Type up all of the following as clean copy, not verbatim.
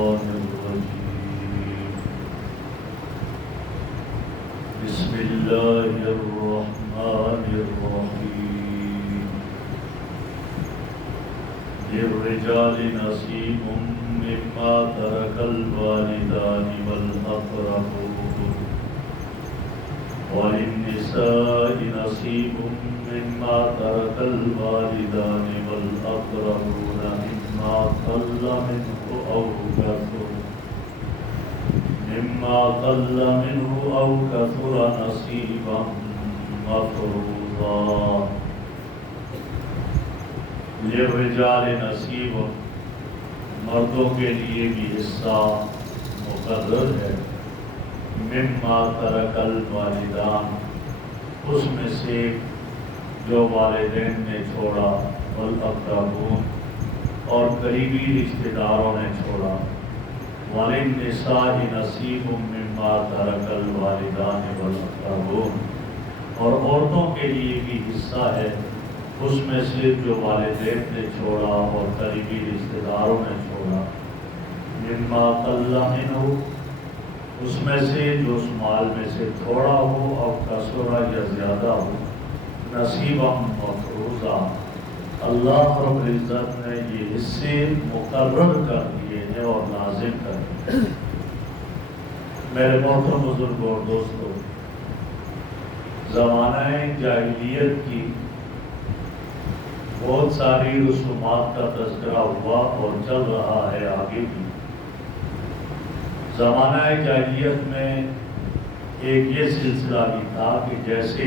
الشيطان الرجيم بسم الله الرحمن الرحيم للرجال نصيب مما ترك الوالدان والأقربون وللنساء نصيب مما ترك الوالدان والأقربون مما قل منه أو كثر نصيبا مفروضا للرجال نصیب، مردوں کے لیے بھی حصہ مقرر ہے، مما ترک الوالدان، اس میں سے جو والدین نے چھوڑا، والاقربون، اور قریبی رشتہ داروں نے چھوڑا، وللنساء نصیب مما ترک الوالدان والاقربون، اور عورتوں کے لیے بھی حصہ ہے اس میں سے جو والدین نے چھوڑا اور قریبی رشتہ داروں نے چھوڑا، مما قل منہ، اس میں سے جو اس مال میں سے تھوڑا ہو اور کثر یا زیادہ ہو، نصیبا مفروضا، اللہ رب العزت نے یہ حصے مقرر کر دیے ہیں اور نازل کر دیے ہیں۔ میرے محترم بزرگوں اور دوستوں، زمانہ جاہلیت کی بہت ساری رسومات کا تذکرہ ہوا اور چل رہا ہے آگے بھی۔ زمانہ جاہلیت میں ایک یہ سلسلہ بھی تھا کہ جیسے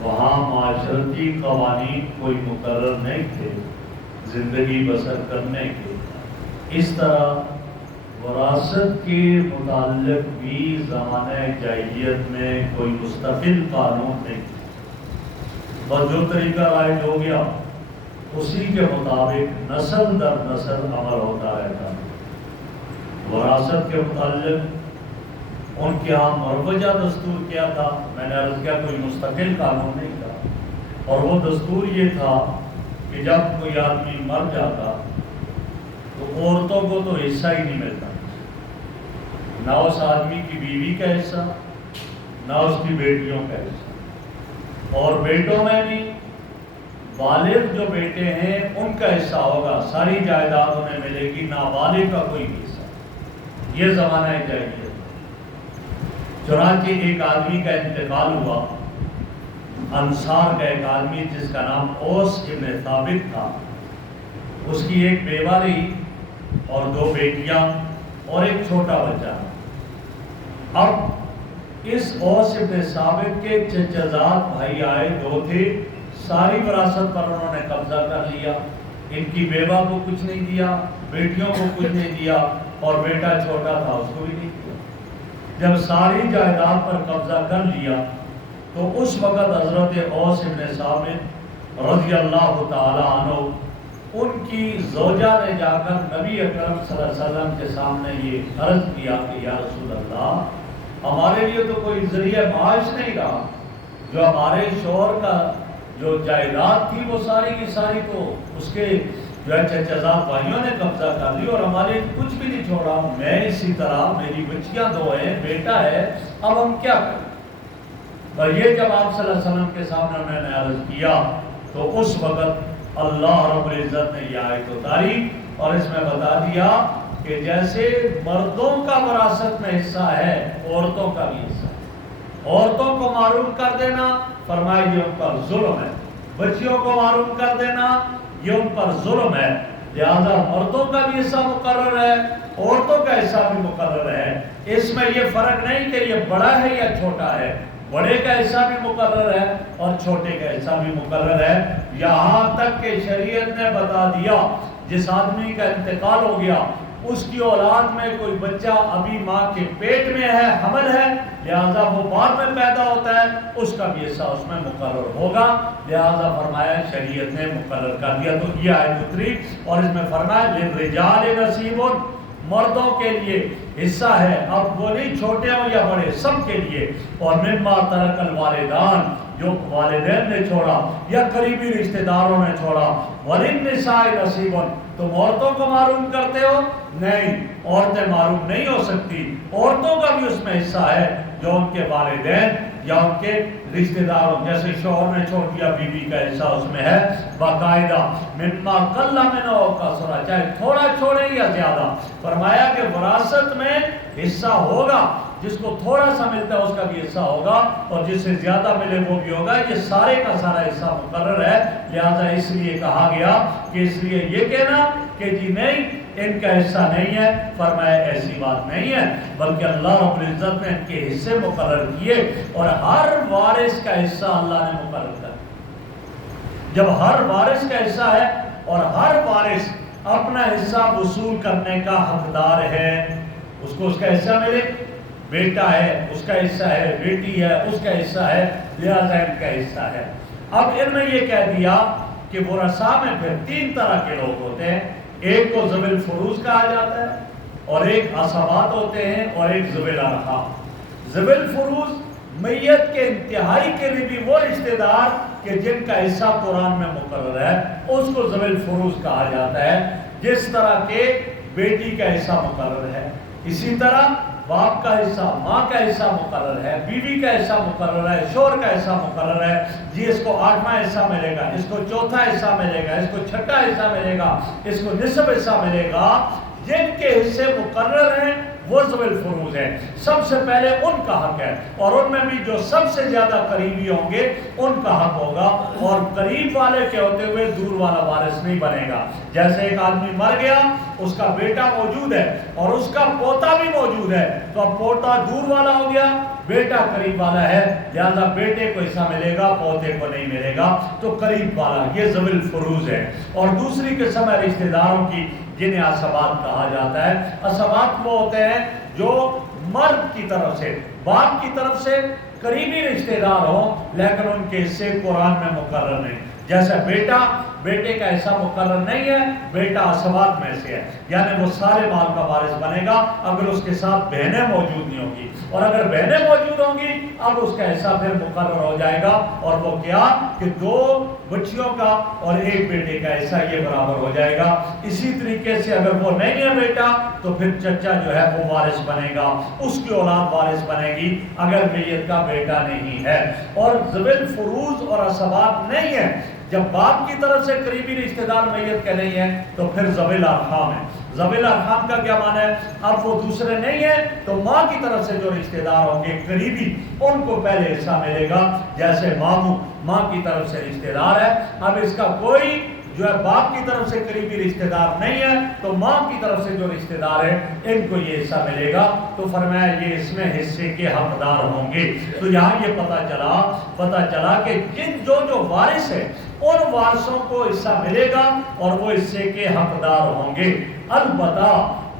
وہاں معاشرتی قوانین کوئی مقرر نہیں تھے زندگی بسر کرنے کے، اس طرح وراثت کے متعلق بھی زمانہ جاہلیت میں کوئی مستقل قانون نہیں تھا، بس جو طریقہ رائج ہو گیا اسی کے مطابق نسل در نسل عمل ہوتا رہتا۔ وراثت کے متعلق ان کے یہاں مروجہ دستور کیا تھا، میں نے عرض کیا کوئی مستقل قانون نہیں تھا، اور وہ دستور یہ تھا کہ جب کوئی آدمی مر جاتا تو عورتوں کو تو حصہ ہی نہیں ملتا، نہ اس آدمی کی بیوی کا حصہ، نہ اس کی بیٹیوں کا حصہ، اور بیٹوں میں بھی بالغ جو بیٹے ہیں ان کا حصہ ہوگا، ساری جائیداد انہیں ملے گی، نابالغ کا کوئی بھی حصہ۔ یہ زمانہ جاہلیت۔ چنانچہ ایک آدمی کا انتقال ہوا، انصار کا ایک آدمی جس کا نام اوس ابن ثابت تھا، اس کی ایک بیوہ رہی اور 2 بیٹیاں اور ایک چھوٹا بچہ۔ اب اس اوس ابن ثابت کے چچزاد بھائی آئے، 2 تھے، ساری وراثت پر انہوں نے قبضہ کر لیا، ان کی بیوہ کو کچھ نہیں دیا، بیٹیوں کو کچھ نہیں دیا، اور بیٹا چھوٹا تھا اس کو بھی نہیں دیا۔ جب ساری جائیداد پر قبضہ کر لیا تو اس وقت حضرت اوس ابن ثابت رضی اللہ تعالی عنہ ان کی زوجہ نے جا کر نبی اکرم صلی اللہ علیہ وسلم کے سامنے یہ عرض کیا کہ یا رسول اللہ، ہمارے لیے تو کوئی ذریعہ معاش نہیں رہا، جو ہمارے شوہر کا جو جائیداد تھی وہ ساری کی ساری تو اس کے جو ہے چچزاد بھائیوں نے قبضہ کر لی اور ہمارے کچھ بھی نہیں چھوڑا، میں اسی طرح، میری بچیاں 2 ہیں، بیٹا ہے، اب ہم کیا کریں؟ اور یہ جب آپ صلی اللہ علیہ وسلم کے سامنے میں نے عرض کیا تو اس وقت اللہ رب العزت نے یہ آیت اتاری اور اس میں بتا دیا کہ جیسے مردوں کا وراثت میں حصہ ہے، عورتوں کا بھی حصہ ہے۔ عورتوں کو معروف کر دینا، فرمایا یہ ان پر ظلم ہے، بچیوں کو معروف کر دینا یہ ان پر ظلم ہے، لہذا مردوں کا بھی حصہ مقرر ہے، عورتوں کا حصہ بھی مقرر ہے۔ اس میں یہ فرق نہیں کہ یہ بڑا ہے یا چھوٹا ہے، بڑے کا حصہ بھی مقرر ہے اور چھوٹے کا حصہ بھی مقرر ہے، یہاں تک کہ شریعت نے بتا دیا جس آدمی کا انتقال ہو گیا اس کی اولاد میں کوئی بچہ ابھی ماں کے پیٹ میں ہے، حمل ہے، لہذا وہ بعد میں پیدا ہوتا ہے، اس کا بھی حصہ اس میں مقرر ہوگا، لہذا فرمایا شریعت نے مقرر کر دیا۔ تو یہ آیت اتری اور اس میں فرمایا للرجال نصیب، مردوں کے لیے حصہ ہے، اب وہ نہیں چھوٹے ہوں یا بڑے، سب کے لیے، اور مما ترک الوالدان، جو والدین نے چھوڑا یا قریبی رشتہ داروں نے چھوڑا، وللنساء نصیب، تم عورتوں کو محروم کرتے ہو؟ نہیں، عورتیں محروم نہیں ہو سکتی، عورتوں کا بھی اس میں حصہ ہے جو ان کے والدین یا ان کے رشتہ داروں، جیسے شوہر نے چھوڑ دیا بیوی کا حصہ اس میں ہے باقاعدہ، مما قل منہ او کثر، چاہے تھوڑا چھوڑے یا زیادہ۔ فرمایا کہ وراثت میں حصہ ہوگا، جس کو تھوڑا سا ملتا ہے اس کا بھی حصہ ہوگا، اور جس سے زیادہ ملے وہ بھی ہوگا۔ یہ سارے کا سارا حصہ مقرر ہے، لہذا اس لیے کہا گیا کہ اس لیے یہ کہنا کہ جی نہیں ان کا حصہ نہیں ہے، فرمایا ایسی بات نہیں ہے، بلکہ اللہ رب العزت نے ان کے حصے مقرر کیے، اور ہر وارث کا حصہ اللہ نے مقرر کیا۔ جب ہر وارث کا حصہ ہے اور ہر وارث اپنا حصہ وصول کرنے کا حقدار ہے، اس کو اس کا حصہ ملے، بیٹا ہے اس کا حصہ ہے، بیٹی ہے اس کا حصہ ہے، لہذا ان کا حصہ ہے۔ اب ان میں یہ کہہ دیا کہ ورثاء میں پھر تین طرح کے لوگ ہوتے ہیں، ایک کو ذوی الفروض کہا جاتا ہے، اور ایک عصبات ہوتے ہیں، اور ایک ذوی الارحام۔ ذوی الفروض میت کے انتہائی قریبی وہ رشتہ دار کہ جن کا حصہ قرآن میں مقرر ہے، اس کو ذوی الفروض کہا جاتا ہے، جس طرح کے بیٹی کا حصہ مقرر ہے، اسی طرح باپ کا حصہ، ماں کا حصہ مقرر ہے، بیوی کا حصہ مقرر ہے، شوہر کا حصہ مقرر ہے، جی اس کو 8واں حصہ ملے گا، اس کو 4تھا حصہ ملے گا، اس کو 6ٹھا حصہ ملے گا، اس کو نصف حصہ ملے گا۔ جن کے حصے مقرر ہیں وہ ذوی الفروض ہیں، سب سے پہلے ان کا حق ہے، اور ان میں بھی جو سب سے زیادہ قریبی ہوں گے ان کا حق ہوگا، اور قریب والے کے ہوتے ہوئے دور والا وارث نہیں بنے گا۔ جیسے ایک آدمی مر گیا، اس کا بیٹا موجود ہے اور اس کا پوتا بھی موجود ہے، تو اب پوتا دور والا ہو گیا، بیٹا قریب والا ہے، لہذا بیٹے کو حصہ ملے گا، پوتے کو نہیں ملے گا، تو قریب والا، یہ ذوی الفروض ہے۔ اور دوسری قسم ہے رشتہ داروں کی، جنہیں عصبات کہا جاتا ہے۔ عصبات وہ ہوتے ہیں جو مرد کی طرف سے، باپ کی طرف سے قریبی رشتہ دار ہوں، لیکن ان کے حصے قرآن میں مقرر نہیں، جیسے بیٹے کا حصہ مقرر نہیں ہے، بیٹا عصبات میں سے ہے، یعنی وہ سارے مال کا وارث بنے گا اگر اس کے ساتھ بہنیں موجود نہیں ہوں گی، اور اگر بہنیں موجود ہوں گی اب اس کا حصہ پھر مقرر ہو جائے گا، اور وہ کیا کہ 2 بچیوں کا اور 1 بیٹے کا حصہ یہ برابر ہو جائے گا۔ اسی طریقے سے اگر وہ نہیں ہے بیٹا تو پھر چچا جو ہے وہ وارث بنے گا، اس کی اولاد وارث بنے گی اگر میت کا بیٹا نہیں ہے۔ اور ذوی الفروض اور عصبات نہیں ہے، جب باپ کی طرف سے قریبی رشتہ دار میت کے نہیں ہیں تو پھر ذوی الارحام ہے۔ ذوی الارحام کا کیا معنی ہے؟ اب وہ دوسرے نہیں ہیں تو ماں کی طرف سے جو رشتہ دار ہوں گے قریبی، ان کو پہلے حصہ ملے گا، جیسے ماموں ماں کی طرف سے رشتہ دار ہے، اب اس کا کوئی جو ہے باپ کی طرف سے قریبی رشتہ دار نہیں ہے تو ماں کی طرف سے جو رشتہ دار ہے ان کو یہ حصہ ملے گا، تو فرمایا یہ اس میں حصے کے حقدار ہوں گے۔ تو یہاں یہ پتہ چلا کہ جو وارث ہے ان وارثوں کو حصہ ملے گا اور وہ حصے کے حقدار ہوں گے۔ البتہ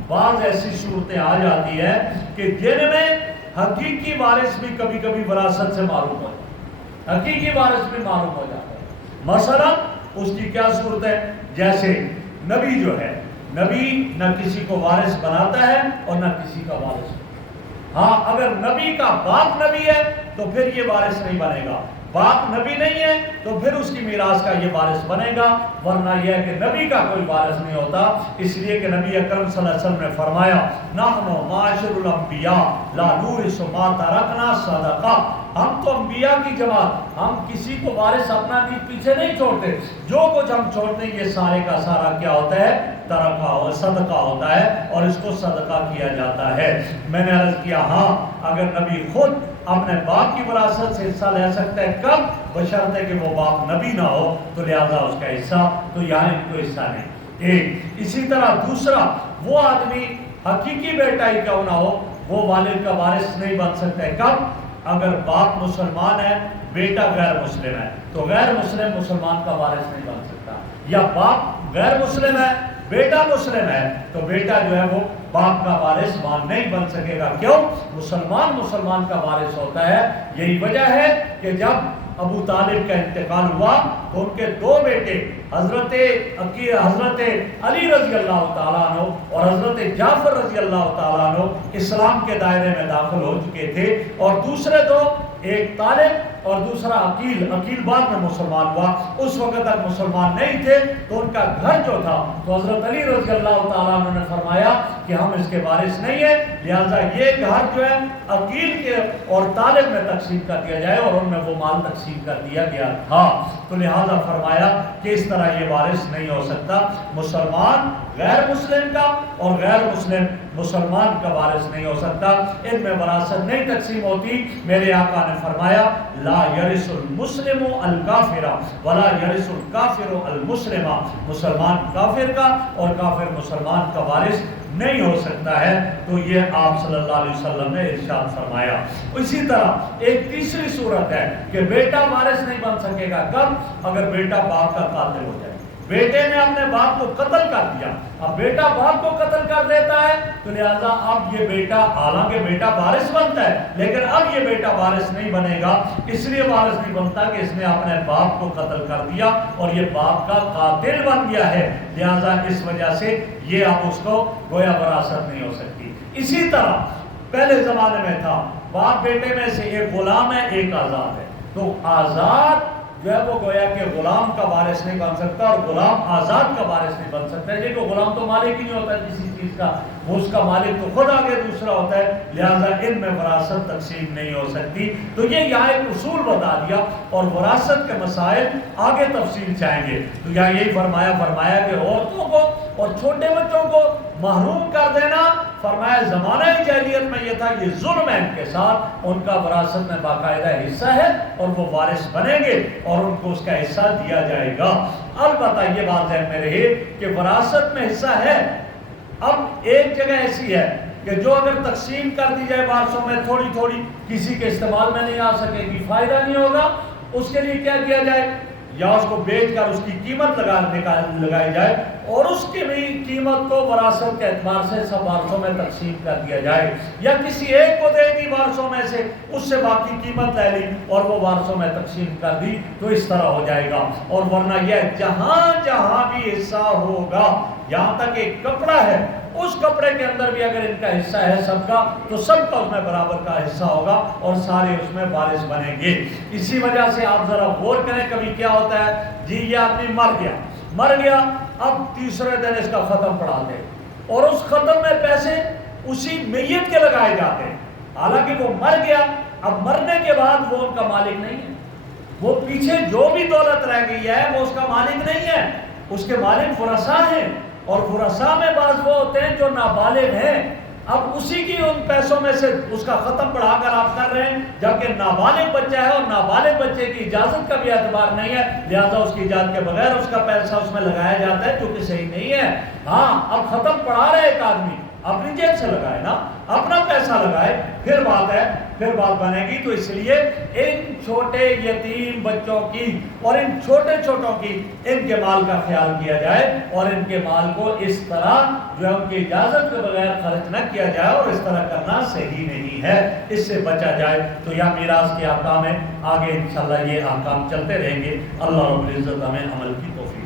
بعض ایسی صورتیں آ جاتی ہے کہ جن میں حقیقی وارث بھی کبھی کبھی وراثت سے معروف ہو جاتا ہے، حقیقی وارث بھی معروف ہو جاتا ہے۔ مثلا اس کی کیا صورت ہے؟ جیسے نبی جو ہے، نبی نہ کسی کو وارث بناتا ہے اور نہ کسی کا وارث۔ ہاں اگر نبی کا باپ نبی ہے تو پھر یہ وارث نہیں بنے گا، باپ نبی نہیں ہے تو پھر اس کی میراث کا یہ وارث بنے گا، ورنہ یہ ہے کہ نبی کا کوئی وارث نہیں ہوتا، اس لیے کہ نبی اکرم صلی اللہ علیہ وسلم نے فرمایا نحن معاشر الانبیاء لا نورث ما ترکنا صدقہ، ہم تو انبیاء کی جماعت، ہم کسی کو وارث اپنا پیچھے نہیں چھوڑتے، جو کچھ ہم چھوڑتے ہیں یہ سارے کا سارا کیا ہوتا ہے؟ ترکہ اور صدقہ ہوتا ہے، اور اس کو صدقہ کیا جاتا ہے۔ میں نے عرض کیا ہاں اگر نبی خود اپنے باپ کی وراثت سے حصہ لے سکتا ہے، کب؟ بشرطے کہ وہ باپ نبی نہ ہو، تو لہذا اس کا حصہ، تو یہاں ان کو حصہ نہیں۔ ایک اسی طرح دوسرا، وہ آدمی حقیقی بیٹا ہی کیوں نہ ہو وہ والد کا وارث نہیں بن سکتا ہے، کب؟ اگر باپ مسلمان ہے بیٹا غیر مسلم ہے تو غیر مسلم مسلمان کا وارث نہیں بن سکتا، یا باپ غیر مسلم ہے بیٹا مسلم ہے تو بیٹا جو ہے وہ باپ کا وارث نہیں بن سکے گا۔ کیوں؟ مسلمان کا وارث ہوتا ہے۔ یہی وجہ ہے کہ جب ابو طالب کا انتقال ہوا تو ان کے 2 بیٹے حضرت علی رضی اللہ تعالیٰ عنہ اور حضرت جعفر رضی اللہ تعالیٰ عنہ اسلام کے دائرے میں داخل ہو چکے تھے، اور دوسرے 2 ایک طالب اور دوسرا عقیل بعد میں مسلمان ہوا، اس وقت تک مسلمان نہیں تھے تو ان کا گھر جو تھا تو حضرت علی رضی اللہ تعالیٰ عنہ نے فرمایا کہ ہم اس کے وارث نہیں ہیں، لہٰذا یہ گھر جو ہے عقیل کے اور طالب میں تقسیم کر دیا جائے، اور ان میں وہ مال تقسیم کر دیا گیا تھا، تو لہٰذا فرمایا کہ اس طرح یہ وارث نہیں ہو سکتا، مسلمان غیر مسلم کا اور غیر مسلم مسلمان کا وارث نہیں ہو سکتا، ان میں وراثت نہیں تقسیم ہوتی۔ میرے آقا نے فرمایا لا یرث المسلم الکافر ولا یرث الکافر المسلم، مسلمان کافر کا اور کافر مسلمان کا وارث نہیں ہو سکتا ہے، تو یہ آپ صلی اللہ علیہ وسلم نے ارشاد فرمایا۔ اسی طرح ایک تیسری صورت ہے کہ بیٹا وارث نہیں بن سکے گا، کب؟ اگر بیٹا باپ کا قاتل ہو جائے، بیٹے نے اپنے باپ کو قتل کر دیا، اب بیٹا باپ کو قتل کر دیتا ہے تو لہذا اب یہ بیٹا، حالانکہ بیٹا وارث بنتا ہے لیکن اب یہ بیٹا وارث نہیں بنے گا، اس لیے وارث نہیں بنتا کہ اس نے اپنے باپ کو قتل کر دیا اور یہ باپ کا قاتل بن گیا ہے، لہذا اس وجہ سے یہ اب اس کو گویا وراثت نہیں ہو سکتی۔ اسی طرح پہلے زمانے میں تھا باپ بیٹے میں سے ایک غلام ہے ایک آزاد ہے، تو آزاد جو ہے وہ گویا کہ غلام کا وارث نہیں بن سکتا اور غلام آزاد کا وارث نہیں بن سکتا ہے، لیکن غلام تو مالک ہی نہیں ہوتا کسی چیز کا، وہ اس کا مالک تو خود آگے دوسرا ہوتا ہے، لہذا ان میں وراثت تقسیم نہیں ہو سکتی۔ تو یہ یہاں ایک اصول بتا دیا، اور وراثت کے مسائل آگے تفصیل چاہیں گے، تو یہاں یہی فرمایا کہ عورتوں کو اور چھوٹے بچوں کو محروم کر دینا، فرمایا زمانہ جاہلیت میں یہ تھا، یہ ظلم ہے ان کے ساتھ، ان کا وراثت میں باقاعدہ حصہ ہے اور وہ وارث بنیں گے اور ان کو اس کا حصہ دیا جائے گا۔ البتہ یہ بات ذہن میں رہے کہ وراثت میں حصہ ہے، اب ایک جگہ ایسی ہے کہ جو اگر تقسیم کر دی جائے وارثوں میں تھوڑی تھوڑی، کسی کے استعمال میں نہیں آ سکے گی، فائدہ نہیں ہوگا، اس کے لیے کیا کیا جائے؟ یا اس کو بیچ کر اس کی قیمت لگائی جائے اور اس کی بھی قیمت کو وراثت کے اعتبار سے سب وارثوں میں تقسیم کر دیا جائے، یا کسی ایک کو دے دی وارثوں میں سے، اس سے باقی قیمت لے لی اور وہ وارثوں میں تقسیم کر دی، تو اس طرح ہو جائے گا۔ اور ورنہ یہ جہاں جہاں بھی حصہ ہوگا، یہاں تک ایک کپڑا ہے، اس کپڑے کے اندر بھی اگر ان کا حصہ ہے سب کا، تو سب کا اس میں برابر کا حصہ ہوگا اور سارے اس میں وارث بنیں گے۔ اسی وجہ سے آپ ذرا غور کریں، کبھی کیا ہوتا ہے جی یہ آدمی مر گیا، اب تیسرے دن اس کا ختم پڑھا دے اور اس ختم میں پیسے اسی میت کے لگائے جاتے ہیں، حالانکہ وہ مر گیا، اب مرنے کے بعد وہ ان کا مالک نہیں ہے، وہ پیچھے جو بھی دولت رہ گئی ہے وہ اس کا مالک نہیں ہے، اس کے مالک ورثاء ہیں، اور ورثاء میں بعض وہ ہوتے ہیں جو نابالغ ہیں، اب اسی کی ان پیسوں میں سے اس کا ختم پڑھا کر آپ کر رہے ہیں، جبکہ نابالغ بچہ ہے اور نابالغ بچے کی اجازت کا بھی اعتبار نہیں ہے، لہذا اس کی اجازت کے بغیر اس کا پیسہ اس میں لگایا جاتا ہے، جو کہ صحیح نہیں ہے۔ ہاں اب ختم پڑھا رہے ایک آدمی، اپنی جیب سے لگائے نا، اپنا پیسہ لگائے، پھر بات بنے گی۔ تو اس لیے ان چھوٹے یتیم بچوں کی اور ان چھوٹے چھوٹوں کی ان کے مال کا خیال کیا جائے اور ان کے مال کو اس طرح جو ہے ان کی اجازت کے بغیر خرچ نہ کیا جائے، اور اس طرح کرنا صحیح نہیں ہے، اس سے بچا جائے۔ تو یہ میراث کے احکام ہیں، آگے انشاءاللہ یہ احکام چلتے رہیں گے۔ اللہ رب العزت ہمیں عمل کی توفیق